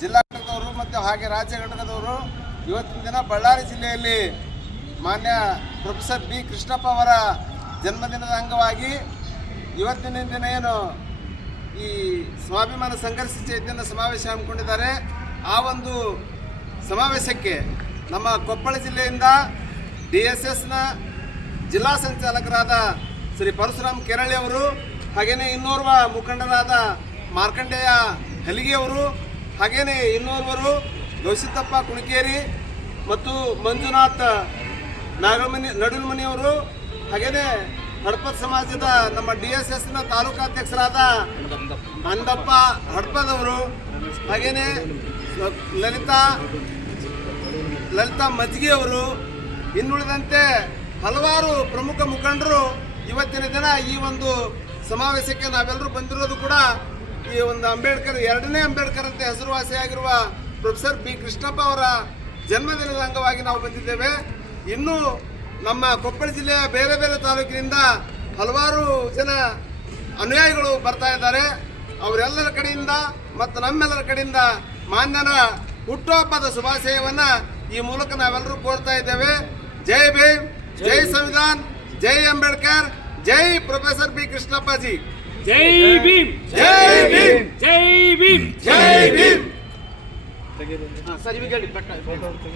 ಜಿಲ್ಲಾ ಘಟಕದವರು ಮತ್ತು ಹಾಗೆ ರಾಜ್ಯ ಘಟಕದವರು ಇವತ್ತಿನ ದಿನ ಬಳ್ಳಾರಿ ಜಿಲ್ಲೆಯಲ್ಲಿ ಮಾನ್ಯ ಪ್ರೊಫೆಸರ್ ಬಿ ಕೃಷ್ಣಪ್ಪ ಅವರ ಜನ್ಮದಿನದ ಅಂಗವಾಗಿ ಇವತ್ತಿನ ದಿನ ಏನು ಈ ಸ್ವಾಭಿಮಾನ ಸಂಘರ್ಷ ಚೈತನ್ಯ ಸಮಾವೇಶ ಹಮ್ಮಿಕೊಂಡಿದ್ದಾರೆ. ಆ ಒಂದು ಸಮಾವೇಶಕ್ಕೆ ನಮ್ಮ ಕೊಪ್ಪಳ ಜಿಲ್ಲೆಯಿಂದ ಡಿ ಎಸ್ ಎಸ್ನ ಜಿಲ್ಲಾ ಸಂಚಾಲಕರಾದ ಶ್ರೀ ಪರಶುರಾಮ್ ಕೆರಳಿ ಅವರು ಹಾಗೆಯೇ ಇನ್ನೋರ್ವ ಮುಖಂಡರಾದ ಮಾರ್ಕಂಡೇಯ ಹಲಿಗೆಯವರು ಹಾಗೆಯೇ ಇನ್ನೋರ್ವರು ಗೌಸಿದ್ದಪ್ಪ ಕುಣಿಕೇರಿ ಮತ್ತು ಮಂಜುನಾಥ್ ನಾಗಮನಿ, ನಡುಲ್ಮನಿಯವರು, ಹಾಗೇನೆ ಹಡಪದ ಸಮಾಜದ ನಮ್ಮ ಡಿ ಎಸ್ ಎಸ್ನ ತಾಲೂಕಾಧ್ಯಕ್ಷರಾದ ಅಂದಪ್ಪ ಹಡಪದವರು ಹಾಗೆಯೇ ಲಲಿತಾ ಲಲಿತಾ ಮಜ್ಗಿಯವರು, ಇನ್ನುಳಿದಂತೆ ಹಲವಾರು ಪ್ರಮುಖ ಮುಖಂಡರು ಇವತ್ತಿನ ದಿನ ಈ ಒಂದು ಸಮಾವೇಶಕ್ಕೆ ನಾವೆಲ್ಲರೂ ಬಂದಿರೋದು ಕೂಡ ಈ ಒಂದು ಅಂಬೇಡ್ಕರ್ ಎರಡನೇ ಅಂಬೇಡ್ಕರ್ ಅಂತ ಹೆಸರುವಾಸಿಯಾಗಿರುವ ಪ್ರೊಫೆಸರ್ ಬಿ ಕೃಷ್ಣಪ್ಪ ಅವರ ಜನ್ಮದಿನದ ಅಂಗವಾಗಿ ನಾವು ಬಂದಿದ್ದೇವೆ. ಇನ್ನು ನಮ್ಮ ಕೊಪ್ಪಳ ಜಿಲ್ಲೆಯ ಬೇರೆ ಬೇರೆ ತಾಲೂಕಿನಿಂದ ಹಲವಾರು ಜನ ಅನುಯಾಯಿಗಳು ಬರ್ತಾ ಇದ್ದಾರೆ. ಅವರೆಲ್ಲರ ಕಡೆಯಿಂದ ಮತ್ತು ನಮ್ಮೆಲ್ಲರ ಕಡೆಯಿಂದ ಮಾನ್ಯನ ಹುಟ್ಟುಹಬ್ಬದ ಶುಭಾಶಯವನ್ನು ಈ ಮೂಲಕ ನಾವೆಲ್ಲರೂ ಕೋರ್ತಾ ಇದ್ದೇವೆ. ಜೈ ಭೀಮ್ ಜೈ ಸಂವಿಧಾನ್ ಜೈ ಅಂಬೇಡ್ಕರ್ ಜೈ ಪ್ರೊಫೆಸರ್ ಬಿ ಕೃಷ್ಣಪ್ಪಾಜಿ. ಜೈ ಭೀಮ್. ಜೈ ಭೀಮ್ ಜೈ